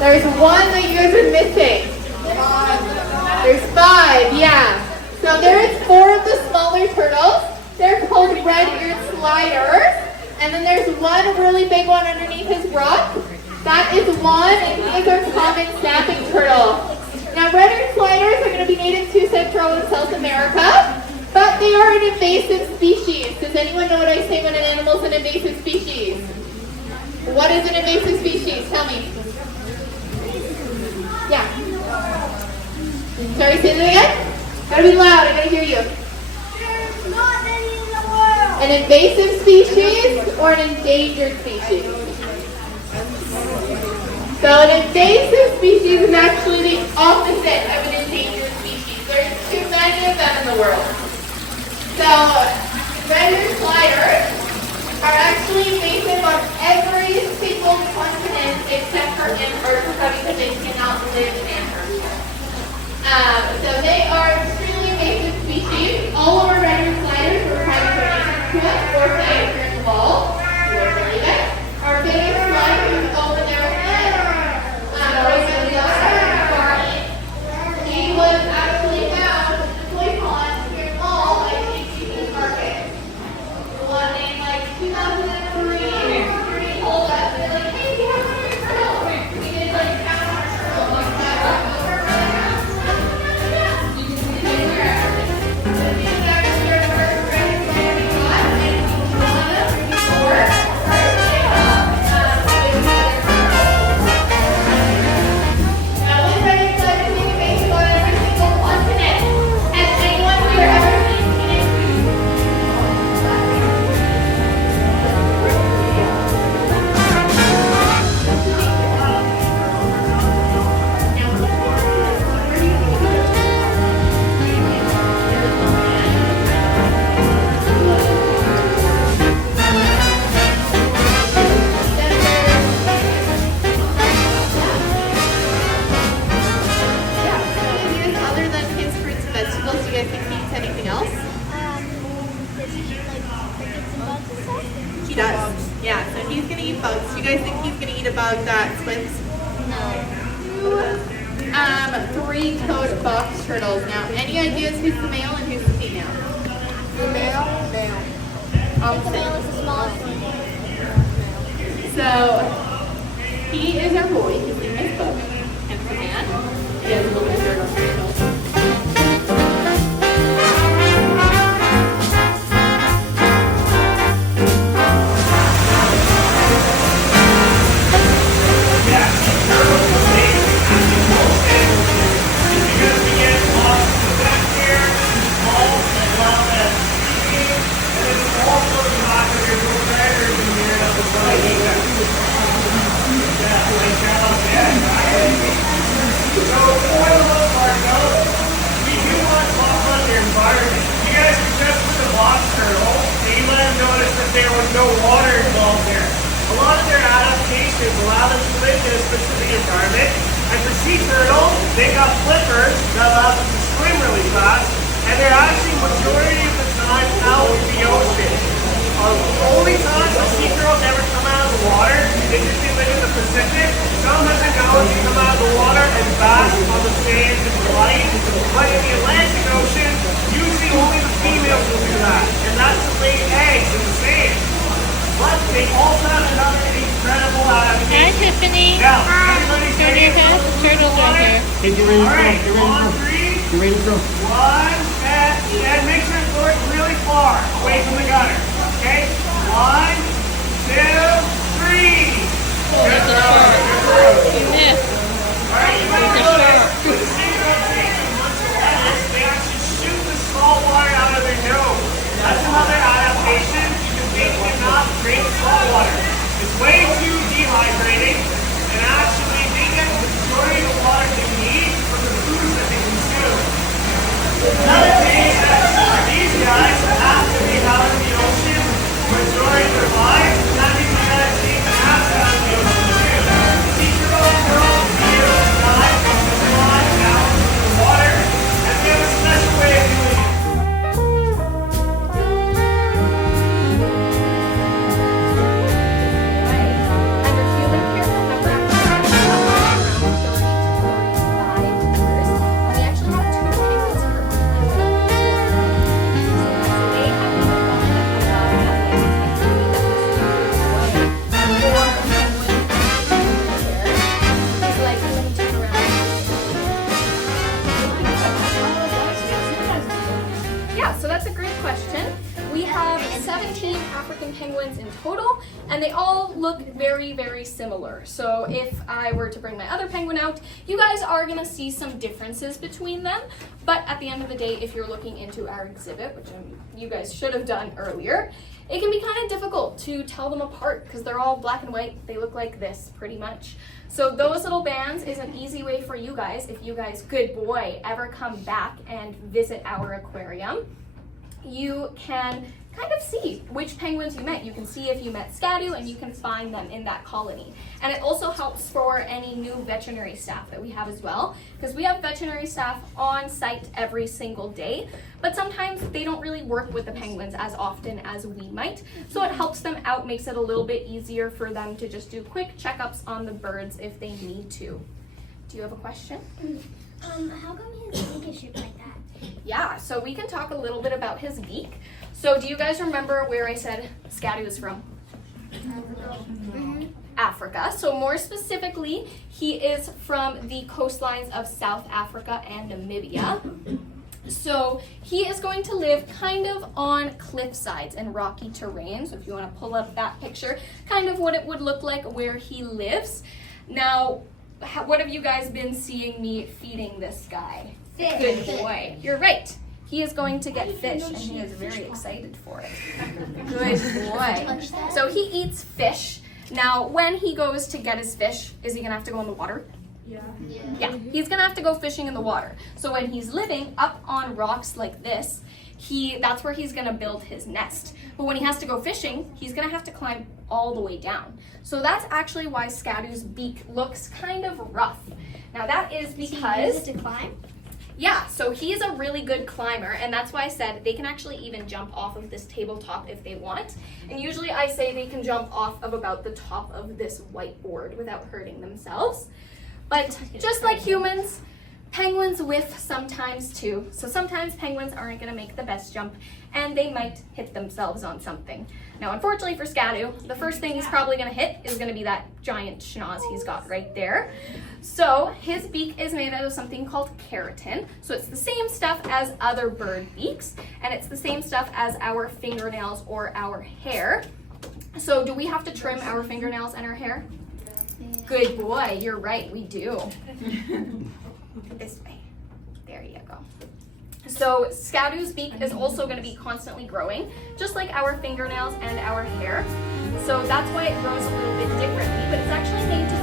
There's one that you guys are missing. There's 5, yeah. So there's 4 of the smaller turtles. They're called red-eared sliders. And then there's one really big one underneath his rock. That is one, and he is our common snapping turtle. Now, red-eared sliders are going to be native to Central and South America, but they are an invasive species. Does anyone know what I say when an animal is an invasive species? What is an invasive species? Tell me. Yeah. Sorry, say that again? Gotta be loud, I gotta hear you. There's not any in the world. An invasive species or an endangered species? So an invasive species is actually the opposite of an endangered species. There's too many of them in the world. So red-eared sliders are actually invasive on every single continent except for Antarctica because they cannot live in Antarctica. So they are extremely invasive species. All of our red-eared sliders are private donations to us, or say if you're in the wall, you won't believe it. Our biggest slider is over there with it. He was actually found in the toy pond here in the mall at KC's Market. In like 2003, somebody told us, they're like, hey, we have a turtle. We did like count our turtle. He does. Yeah, so he's going to eat bugs. Do you guys think he's going to eat a bug that swims? No. 3-toed box turtles. Now, any ideas who's the male and who's the female? The male. The male is the smallest one. So, he is our boy. His name is Bug. And the man, he has a little turtle. There was no water involved there. A lot of their adaptations allow them to live in a specific environment. And for sea turtles, they got flippers that allow them to swim really fast. And they're actually majority of the time out in the ocean. The only times the sea turtles ever come out of the water is if they live in the Pacific. Sometimes they go and come out of the water and bask on the sand and light. But in the Atlantic Ocean, usually only the females will do that. And that's to lay eggs in the sand. But they also have another incredible adaptation. Hi, Tiffany. Now, everybody's Turn your head. The turtles are here. Hey, get ready to throw. On 3. Get ready to throw. 1, and make sure to throw it really far away from the gutter. Okay? 1, 2, 3. Oh, that's a shark. You missed. Alright, you might notice the seagulls they actually shoot the salt water out of their nose. That's another adaptation because they cannot drink salt water. It's way too dehydrating, and actually they get the majority of the water they need from the foods that they consume. Another thing is that these guys have to be out in the ocean majority of their lives, and that means they gotta take the naps out of the ocean too. Sea turtles, girls, beetles, die from the fly down into the water, and they have a special way of doing it. Under human care American penguins in total, and they all look very, very similar. So if I were to bring my other penguin out, you guys are gonna see some differences between them, but at the end of the day, if you're looking into our exhibit, which you guys should have done earlier, it can be kind of difficult to tell them apart because they're all black and white. They look like this pretty much. So those little bands is an easy way for you guys, if you guys, good boy, ever come back and visit our aquarium, you can kind of see which penguins you met. You can see if you met Scadu, and you can find them in that colony. And it also helps for any new veterinary staff that we have as well, because we have veterinary staff on site every single day, but sometimes they don't really work with the penguins as often as we might. So it helps them out, makes it a little bit easier for them to just do quick checkups on the birds if they need to. Do you have a question? How come his beak is shaped like that? Yeah, so we can talk a little bit about his beak. So do you guys remember where I said Scadu is from? Africa. So more specifically, he is from the coastlines of South Africa and Namibia. So he is going to live kind of on cliff sides and rocky terrain. So if you want to pull up that picture, kind of what it would look like where he lives. Now, what have you guys been seeing me feeding this guy? Fish. Good boy. You're right. He is going to get fish, and he is very excited for it. Good boy. So he eats fish. Now, when he goes to get his fish, is he going to have to go in the water? Yeah, he's going to have to go fishing in the water. So when he's living up on rocks like this, that's where he's going to build his nest. But when he has to go fishing, he's going to have to climb all the way down. So that's actually why Scadu's beak looks kind of rough. Now that is because... to climb? Yeah, so he's a really good climber, and that's why I said they can actually even jump off of this tabletop if they want. And usually I say they can jump off of about the top of this whiteboard without hurting themselves. But just like humans, penguins whiff sometimes too. So sometimes penguins aren't going to make the best jump, and they might hit themselves on something. Now, unfortunately for Scadu, the first thing he's probably going to hit is going to be that giant schnoz he's got right there. So his beak is made out of something called keratin. So it's the same stuff as other bird beaks, and it's the same stuff as our fingernails or our hair. So do we have to trim our fingernails and our hair? Good boy, you're right, we do. This way. There you go. So Scadu's beak is also going to be constantly growing, just like our fingernails and our hair. So that's why it grows a little bit differently, but it's actually made to